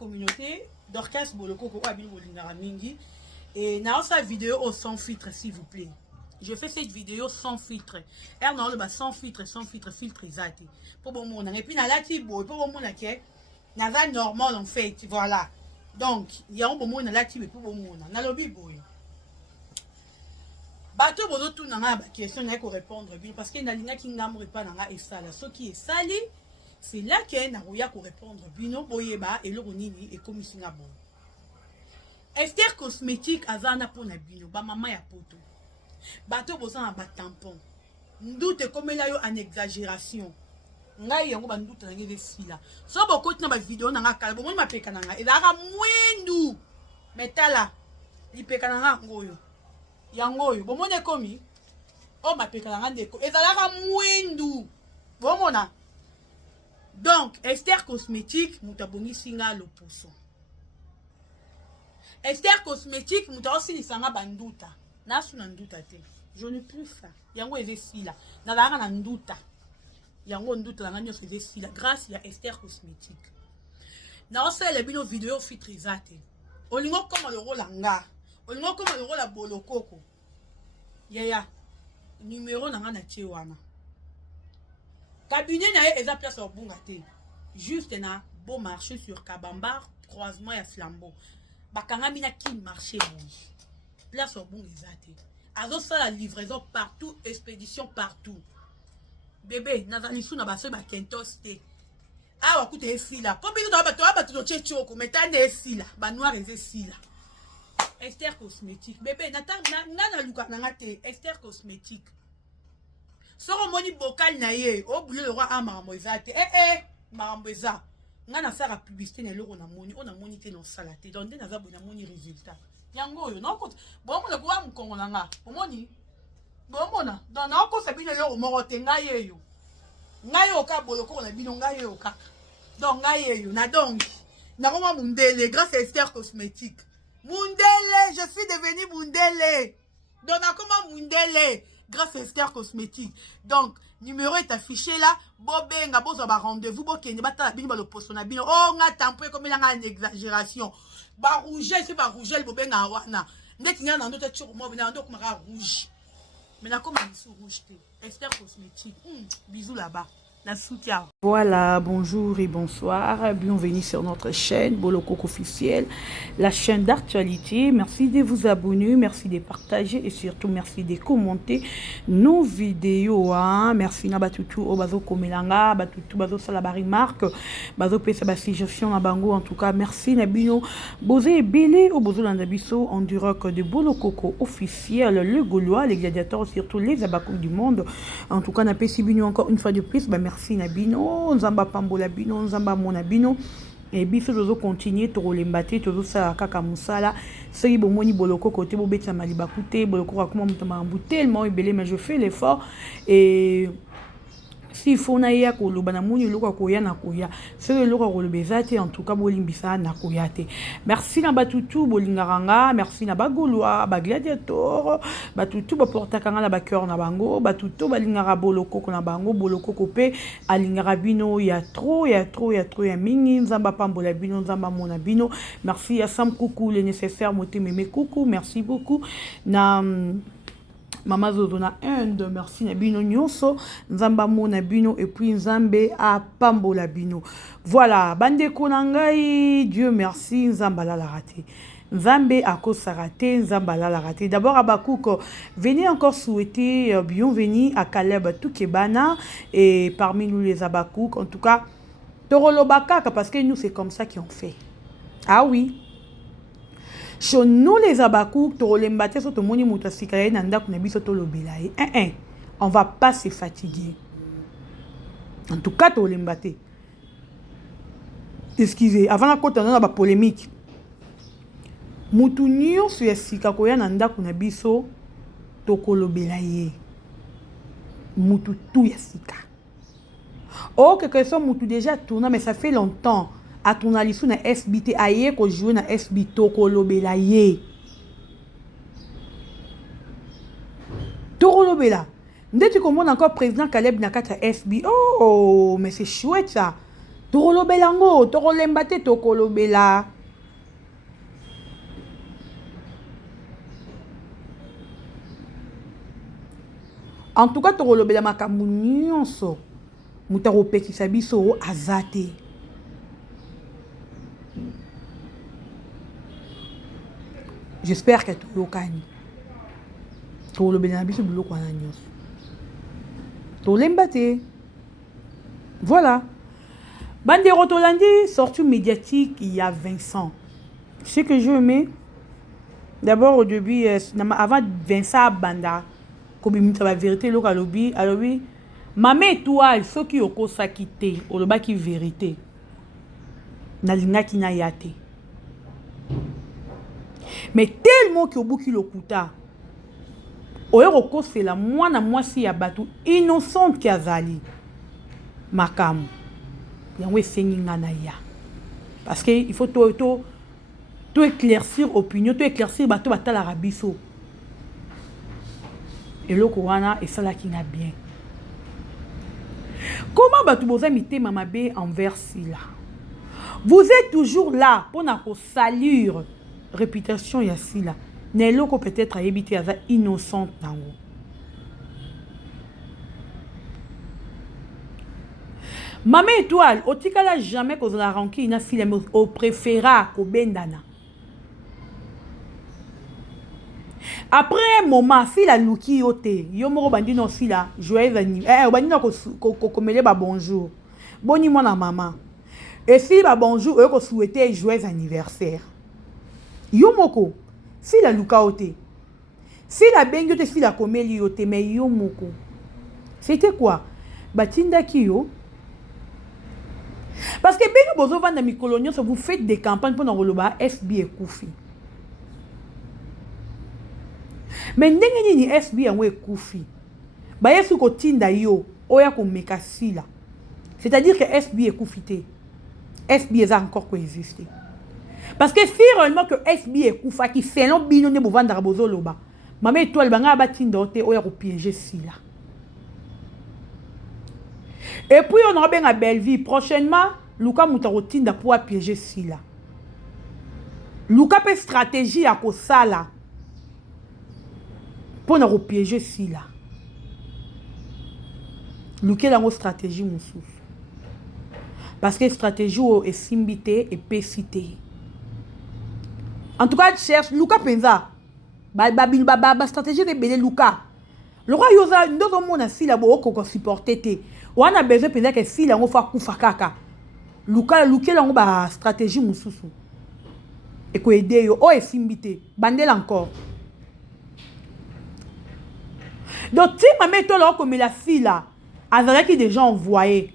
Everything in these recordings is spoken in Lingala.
communauté Dorcas Boloko ko abili bolingara mingi et na sa vidéo sans filtre s'il vous plaît. Je fais cette vidéo sans filtre. Elle non le sans filtre filtre exact. Pour bon monde et puis na la ti boy pour bon monde que na va normal en fait, voilà. Donc, il y a un bon monde na la ti pour bon monde. Na lobby boy. Bato bozo tout na ba question na ko répondre bien parce que na linga ki ngamre pas na et ça là ce qui est sali. C'est là que na roya ko répondre bino boyeba et le nini et comme singa bon. Esther cosmétique azana pona bino ba mama ya poto. Bato boza na ba tampon. Ndoute comme là yo en exagération. Ngai yango ba ndoute na ngebe fila. So boko tina ba vidéo na ngaka bo mo ma peka na nga e daka mwindu. Metala li peka na nga ngoyo. Yangoyo bo mone komi o ma peka na nga ndeko e daka mwindu. Bo mona. Donc, Esther cosmétique, nous t'abonnis singa le poisson. Esther cosmétique, nous t'as aussi nisanga banduta. Nasu nanduta te. Je n'ai plus ça. Yango eze sila. Nalara nanduta. Yango nduta la nganyo eze sila. Grâce à Esther cosmétique. Na ose le bino vidéo fitrizate. Olingo comme le rôle anga. Olingo comme le rôle bolokoko. Yaya. Numéro nanga na tchewana. Cabinet na eza place au bungate. Juste na beau marché sur Kabambar, croisement ya Flambeau. Bakanga mina ki marché bon. Place au bung ezate. Azo ça la livraison partout, expédition partout. Bébé, nazali sou na baso ba kentos te. Ah wakute esila. Po bino ba to chechoko, metane esila. Ba noir esila. Esther cosmétique. Bébé, na luka na ngate Esther cosmétique. Soro moni bocal na ye, o bouler le roi a maramboizate. Maramboiza. Nga na sara publicité na loko na moni, on a moni te non salate. Donc na za bona moni résultat. Yango yo, non compte. Bon mo le kwa mkongo na nga. Omoni. Bon mona. Donc na ko sabi na loko moko te nga ye yo. Nga yo ka boloko na bino nga yo ka. Donc nga ye yo na donc. Na koma mundele grâce à Esther cosmétique. Mundele, je suis devenue mundele. Donc na koma mundele. Grâce à Esther cosmétique. Donc, numéro est affiché là. Bobenga, bozo ba rendez-vous. Bokende, bata bini ba lo posto na bino. Oh, nga tampoué comme il y a une exagération. Ba rouge, c'est pas rouge, bobenga wana. Net n'y a dans d'autres choses. Moi, bina donc mara rouge. Mais na comme un sous rouge. Esther cosmétique. Bisous là-bas. La soutien. Voilà, bonjour et bonsoir. Bienvenue sur notre chaîne Boloko officiel, la chaîne d'actualité. Merci de vous abonner, merci de partager et surtout merci de commenter nos vidéos. Merci na batutu o bazo komelanga, batutu bazo salabari marque, bazo pesa ba suggestion na bango. En tout cas, merci na bino bozé belé au bozo landa biso en direct de Boloko officiel, le Gaulois, les gladiateurs, surtout les abakou du monde. En tout cas, na pesi bino encore une fois de plus. Merci Nabino, Nzamba Pambola Bino, Nzamba Monabino. Et biso tozo continuer to lembate tozo sa kaka musala. Seri bomoni boloko côté bobeta malibakute, boloko rakuma mutamambu tellement ebelé mais je fais l'effort et si fona ya ko lobana muni loka ko ya na ko ya c'est loka ko lobezate en tout cas bolimbisa na ko ya te. Merci na batutu bolingaranga, merci na bagoloa ba gladiator batutu ba portakanga na ba cœur na bango batutu balingara boloko ko na bango boloko ko pe alingara bino ya trop ya mingi nzamba pambola bino nzamba mona bino. Merci ya sam coucou le nécessaire moté mémé coucou, merci beaucoup na Mama Zozona Inde, merci Nabino Nyoso, Nzamba Mona Bino et puis Nzambe à Pambola Bino. Voilà, Bande Konangai, Dieu merci, Nzamba la raté. Nzambe a kosa raté, Nzamba la raté. D'abord à Bakouk, venez encore souhaiter bienvenue à Caleb Toukebana et parmi nous les Abakouk, en tout cas, Torolobaka, parce que nous c'est comme ça qu'on fait. Ah oui. Chez nous les abakou, on va pas se fatiguer. En tout cas, excusez, avant la côte, on a une polémique. Moutounio sur Sika Koya Nanda Kunabiso, Tokolo Belaye. Moutou tout Yasika. Oh, quelque chose, Moutou déjà tourné, mais ça fait longtemps. A ton alisou na SBT aye ko jouer na SB Tokolo Belaye. Tokolo Bela. Ndé tu comprends encore président Caleb Nakata SB. Oh, mais c'est chouette ça. Tokolobela ngo, tokolemba te tokolobela. En tout cas, tokolobela makambo nyonso. Muta kopekisa biso azate. J'espère que toyokani. Tokolobela biso biloko wana nyonso. Tolemba te. Voilà. Bandero Tolandi, sortie médiatique il y a 20 ans. Ce que je aimais, d'abord au début, avant Vincent Banda, comme ça la vérité, le lobby, alors oui, maman étoile, ceux qui ont ça quitté, au lobby qui vérité, na linga qui na yate. Mais tellement que au bout qui le kuta, au yoko c'est la moi si ya batu innocente qui a zali, makam. Parce qu'il faut tout éclaircir opinion, tout éclaircir bateau batal arabiso. Et le Kowana et ça là qui n'a bien. Comment bateau boza mité mamabe envers là? Vous êtes toujours là pour na ko salir réputation ya si là. Neloko peut-être a évité à innocente nango. Maman étoile, au tikala jamais qu'on a ranki na si au préféra ko bendana. Après un moment, si la luki yote, yo moro bandino si la joyeux anniversaire, bandino ko mele ba bonjour. Boni moi na maman. Et si ba bonjour, eux ko souhaiter joyeux anniversaire. Yo moko, si la luka yote. Si la bengi yote si la komeli yote mais yo moko. C'était quoi? Batinda ki yo. Parce que bien que vous avez des vous faites des campagnes pour nous SB et Koufi. Mais ndenge ni SB et Koufi. Ba yesu ko tinda yo oya ko mekasi la. C'est-à-dire que SB et Koufi te. SB a encore coexisté. Parce que si réellement que SB et Koufa qui fait non bino ne bo vendre bozo loba. Maman étoile banga ba tinda te oya ko piéger si la. Et puis on aura bien à Belleville. Prochainement, Luka Moutarotinda pour piéger si là. Luka peut stratégie à ça là. Pour nous piéger si là. Luka a une stratégie moussous. Parce que stratégie est simbité et pécité. En tout cas, cherche Luka Penza. Ba stratégie de belé Luka. Le roi Yosa, nous avons si la bo ko supporter. On a besoin peut-être que si la on fa kufa kaka. Luka la on ba stratégie mususu. Et ko aider yo o esimbité, bandel encore. Donc si ma méthode là comme la fille là, azala qui des gens envoyés.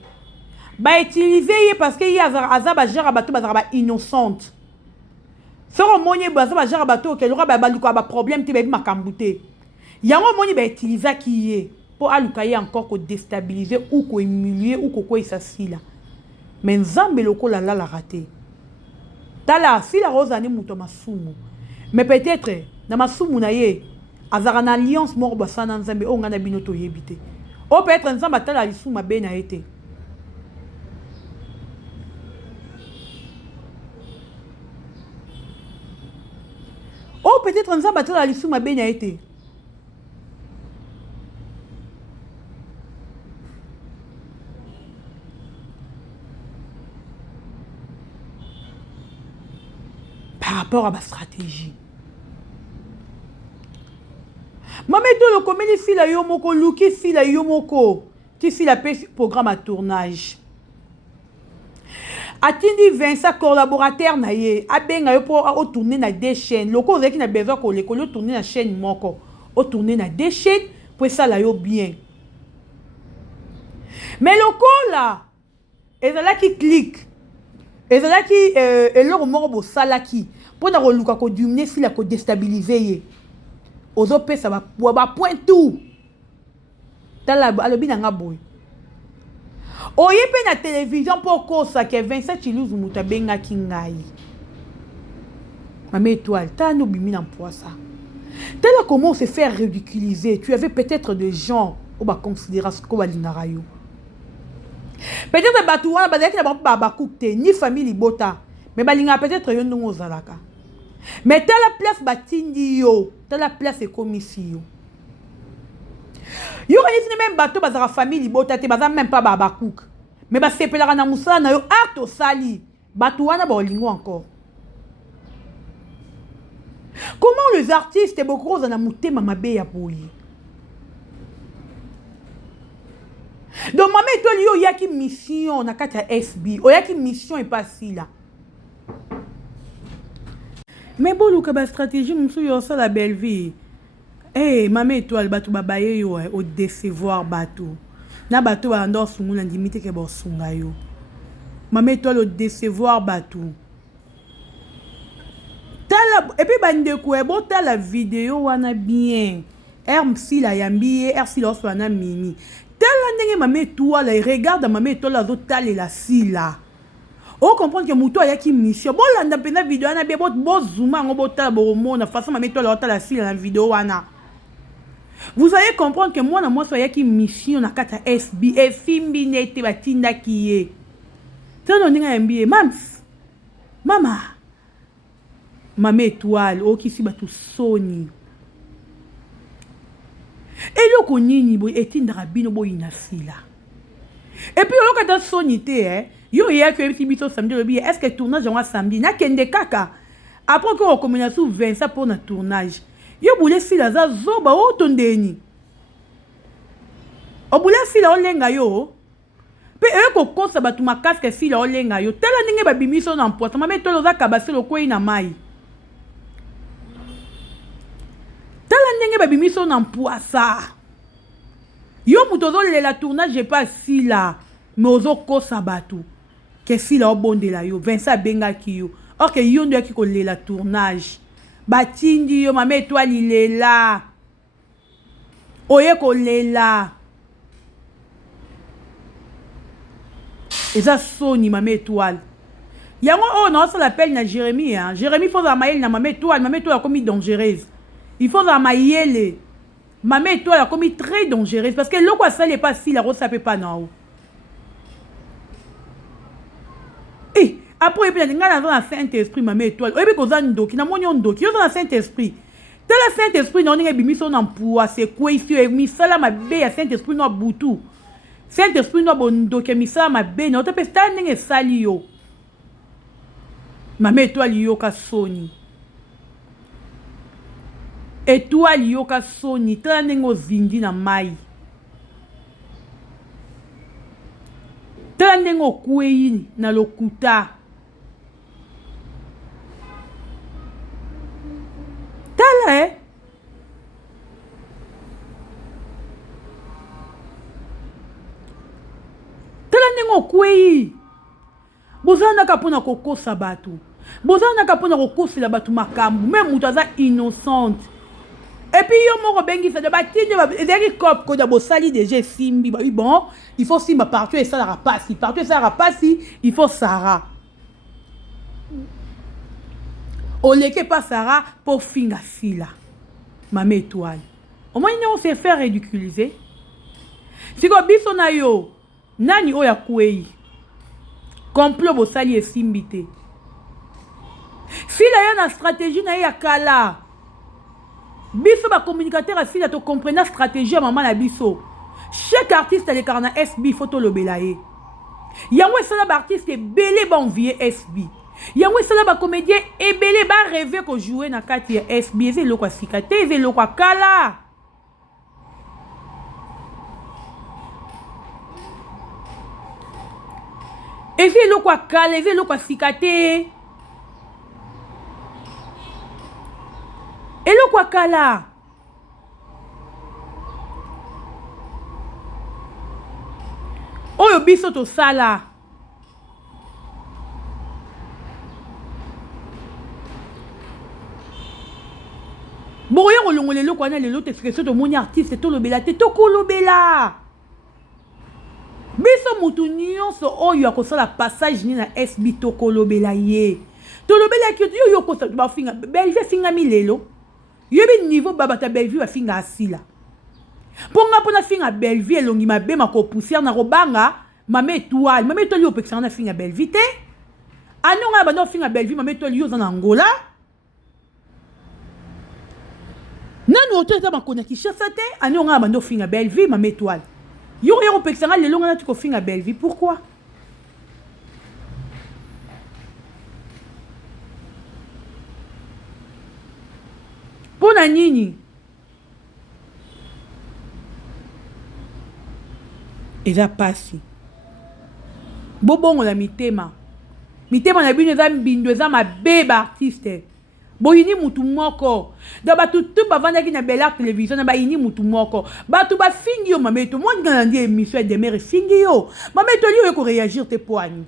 Ba utiliser parce que y azaba gère bateau bazaba innocente. Soro monye bazaba gère bateau que le roi ba luka ba problème te ba makambouté. Yango moni ba utiliser qui est pour alukaye encore ko déstabiliser ou ko humilier ou ko isasi là. Mais nzambe loko la raté. Tala si la rose ani muto masumu. Mais peut-être na masumu na ye azara na alliance mort basana nzambe o ngana binoto yebité. O peut-être nzamba tala lisuma be na été. O peut-être nzamba tala lisuma be na été. Par rapport à ma stratégie. Maman le comédie si la yomoko luki si la yomoko qui si la programme à tournage. Atindi Vincent collaborateur na ye abenga yo pour tourner na deux chaînes. Le cause qui na besoin ko le tourner na chaîne moko, au tourner na deux chaînes pour ça la yo bien. Mais le call là, et là qui clique. Et là qui est leur mort salaki pour na luka ko duminer si la ko déstabiliser. Ozo pe ça va point tout. Tala alobi na ngaboy. Oye pe na télévision pour cause ça que Vincent Chiluzu mutabenga kingai. Maman étoile, t'as nous bimi dans poids ça. T'as là comment se faire ridiculiser. Tu avais peut-être des gens au bas considérer ce qu'on va l'inarayo. Peut-être Batouana, peut-être qu'il n'y a pas ni famille Libota. Mais Balinga peut-être yon ndongo zalaka. Mais telle la place batindi yo, telle la place est comme ici yo. Yo réussi même bateau bazara famille Libota te bazam même pas babakouk. Mais ba sepelaka na musala na yo acte sali. Batouana ba olingo encore. Comment les artistes et beaucoup de mouté mamabe ya boye. Donc maman toi yo yaki mission na kata SB, o yaki mission et pas si là. Mais bon, le cas stratégie, monsieur, yo ça la belle vie. Eh, maman étoile, bateau babaye yo, au décevoir bateau. Na bateau ba ndor sungu na limite ke bo sunga yo. Maman étoile au décevoir bateau. Et puis bande ko e bo ta la vidéo wana bien. Si la yambi, si la oswana mimi. Tala ndenge maman étoile, regarde maman étoile la zo tale la si là. On comprend que Moutou a qui mission. Bon, là, dans la vidéo, on a bien beau zoomer, on a beau monde, de façon, ma la la vidéo, vous allez comprendre que moi, soyez qui mission, on a kata SB, et Fimbi nete batinda qui est. Ça, on a un mams, maman, maman étoile, oh, qui si batou Sony. Et le konini, et tindrabino, bo inasila. Et puis, on a Sony, yo hier que petit bito samedi le est-ce que tournage en samedi na kende kaka après que on commence sous 20 ça pour notre tournage yo boule si la za zoba o tondeni o boule si la olenga yo pe e ko kosa batu makasque si la olenga yo tela ndenge ba bimiso na mpoto mame to loza kabase lo kwei na mai tela ndenge ba bimiso na mpoasa yo mutozo la tournage pas si la mais ozo kosa batu que si la bonde la yo Vincent benga ki yo ok yo ndo ki ko le la tournage batindi yo mama étoile il est là oye ko le là et ça Sony mama étoile yango oh non ça l'appelle na Jérémie hein Jérémie faut la maïel na mama étoile a commis dangereuse il faut la maïele mama étoile a commis très dangereuse parce que le quoi ça n'est pas si la rose ça peut pas non. Eh, après, il y a un Saint-Esprit, ma mère étoile. Et puis, il y a un doki, il y a un doki, il y a un Saint-Esprit. Tel le Saint-Esprit, il y a un son emploi, c'est quoi ici, il y a un Saint-Esprit, il y a un boutou. Saint-Esprit, il y a un doki, il y a un bé, il y a un sali. Ma mère étoile, il y a un Sony. Étoile, il y a un Sony, il y a un zindi na mai. Tala ndengo kwei na lokuta. Tala Tala ndengo kwei. Bozana kapona kokosa batu. Bozana kapona kokosela batu makambu. Même mutaza innocente. Et puis, yo moko bengi fait de batine, ezali cop ko da bosali déjà simbi ba bon, il faut simba partout et ça la passe, partout et ça la passe, il faut Sarah. On leke pas Sarah pour finga sila. Maman étoile. Au moins on s'est fait ridiculiser. Si ko biso na yo, nani oya kwei. Complot bosali et simbité. Si la ya na stratégie na ya kala. Biso ba communicateur assis là to comprendre la stratégie à maman la biso. Chaque artiste a les carnets SB photo le belaye. Yango ça la artiste est belé ba envier SB. Yango ça la ba comédien et belé ba rêver ko jouer na kati SB c'est le quoi sikate c'est le quoi kala. Et c'est le quoi kala c'est le quoi sikate. Et le quoi kala? Oyo biso to sala. Bon, y'a rolongole le quoi na le lot expression de mon artiste to lobela te to kolobela. Biso mutu nyonso oyo akosala passage ni na SB to kolobela ye. To lobela ki yo kosa ba finga belge finga milelo. Yebi niveau babata Bellevue va finga asila. Ponga pona finga Bellevue elongi mabe mako poussière na robanga Mama étoile yo pekisa na finga belle vite. Anonga bando finga belle vie mama étoile yo na Angola. Nanu hotel ta bakona Kinshasa te, anonga bando finga belle vie mama étoile. Yo pekisa na lelo ngana tu ko finga belle vie. Pourquoi? Pona nini? Eza pasi. Bobongo la mitema. Mitema na bino eza mbindo eza mabeba artiste. Boyini mutu moko. Da batu tu bavandaki na Bel Air télévision na bayini mutu moko. Batu ba fingi yo mameto. Moi ngana ndi émission de mère fingi yo. Mameto liyo ko réagir te poani.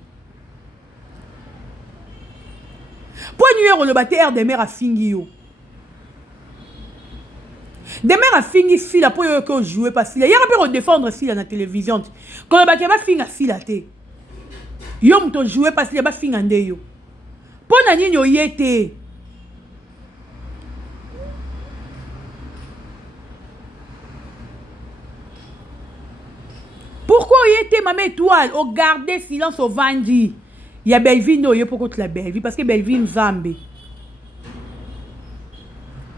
Poani yo le baté air de mère a fingi yo. Demain a fini fila pour yo que jouer parce qu'il y a pas défendre fila na télévision. Quand ba ke ba finga fila te. Yo mto jouer parce qu'il y a ba finga nde yo. Pona nini yo yete. Pourquoi yete maman étoile au garder silence au vandi. Il y a Belleville no yo pour contre la Belleville parce que Belleville Nzambe.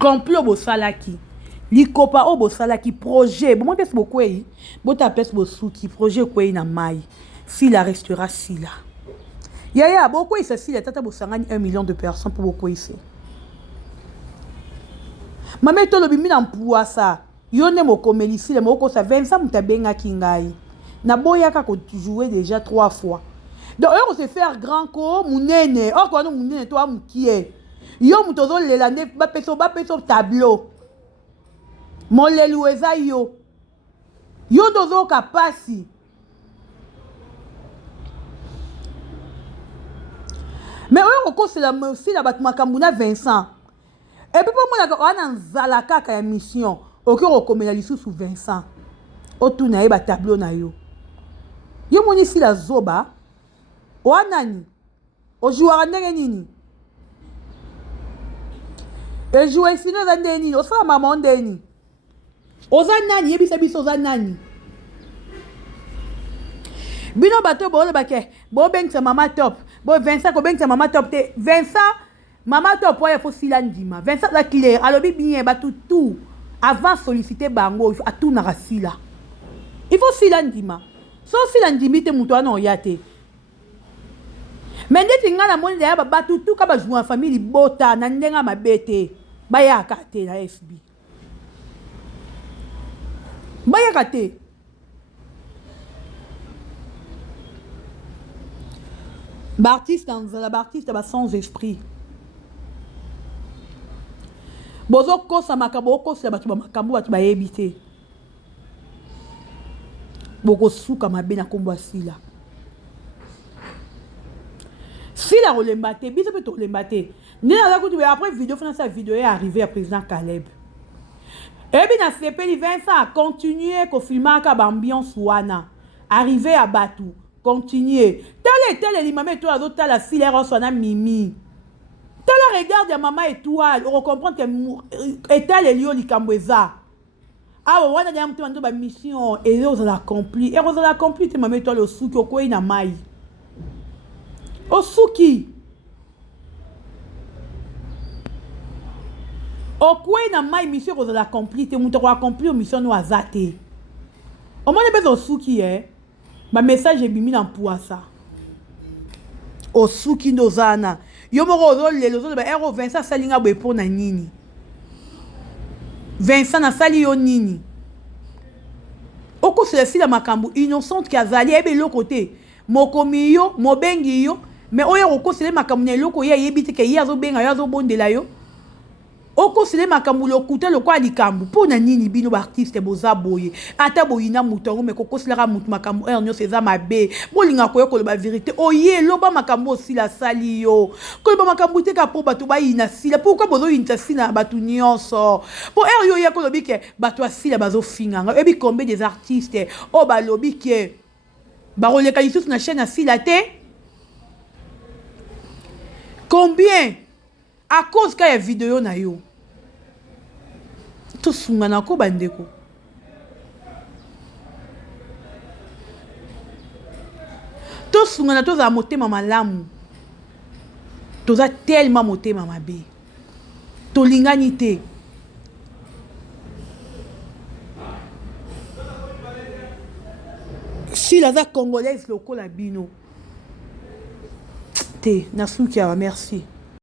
Complot bo salaki. Likopa o bo salaki projet. Bon qu'est-ce beaucoup yi. Bo ta pèse bo souki projet quoi na mai. Si la restera si là. Ya beaucoup ici si la tata bo sangani 1 million de personnes pour beaucoup ici. Maman to lobi mina mpua ça. Yo ne mo komeli si le moko ça 20 ans mutabenga kingai. Na boya ka ko jouer déjà 3 fois. Donc on se faire grand ko munene. Oh quoi no munene toi mukie. Yo mutozo lelande ba peso tableau. Mon lelueza yo. Yo dozo kapasi. Mais on ko c'est la si la batma kamuna Vincent. Et puis pour moi on a nzalaka ka mission. OK on komela lisu sous Vincent. Otuna ba tableau na yo. Yo moni si la zoba. Wanani. O joueur ndenge nini? E jouer sino za ndeni, o sa maman ndeni. Oza nani yebisa biso oza nani? Bino bato bo le bake, bo bengsa mama top. Bo Vincent ko bengsa mama top te. Vincent mama top wa fo silandima. Vincent la clair, alobi bien batu tout avant solliciter bango a tout na rasila. Il faut silandima. So silandimi te muto ana oyate. Mais ndeti ngana monde ya batu tout ka ba jouer en famille bota na ndenga mabete. Baya kate na FB. Baya kate. Bartiste ba sans esprit. Bozo kosa makabo kosa batu ba makambo batu ba yebite. Boko suka mabe na kombo asila. Si la rolembate, biso peut rolembate. Après vidéo, sa vidéo est arrivée à président Caleb. Et bien, à CP, Vincent a continué à filmer à ambiance wana. Arrivé à Batou, continuer. Tel l'imam étoile, l'autre la fille est mimi. Tel regarde maman étoile, on comprend que tel est lié au Likambweza. Ah, on a dit mission et on l'a accompli. Et on l'a accompli, tu maman étoile au souk, au quoi il n'a maille. Osuki. Okwe na mai mission ko za accompli te muto ko accompli mission no azate. O mo ne bezo Osuki ba message ebimi na mpuasa. Osuki ndozana. Yo mo ko lelo zo ba ero Vincent salinga bo pour na nini. Vincent na sali yo nini. Oko se fila makambu innocente ki azali ebe lo côté. Mokomi yo, mobengi yo. Mais oya oko sele makamune loko ya yebite ke yazo benga yazo bondela yo. Oko sele makamu lokuta lokwa likambu pona nini bino ba artiste boza boye. Ata boyina mutongo me koko sele mutu makamu ernyo seza mabe. Bolinga koyo ko ba vérité. Oye loba makambo si la sali yo. Ko ba makambu te ka po batu ba ina sila. Pourquoi bozo inta sila batu nyonso? Po eryo ya ko lobi ke batu asila bazo finganga. Ebi combien des artistes o ba lobi ke ba roleka lisusu na chaîne asila te. Combien? À cause qu'il y a vidéo na yo. Tout sungana ko bandeko. tosungana tozala motema malamu toza tellement motema mabe tolingani te si laza congolaise lokola bino te nasuki awa merci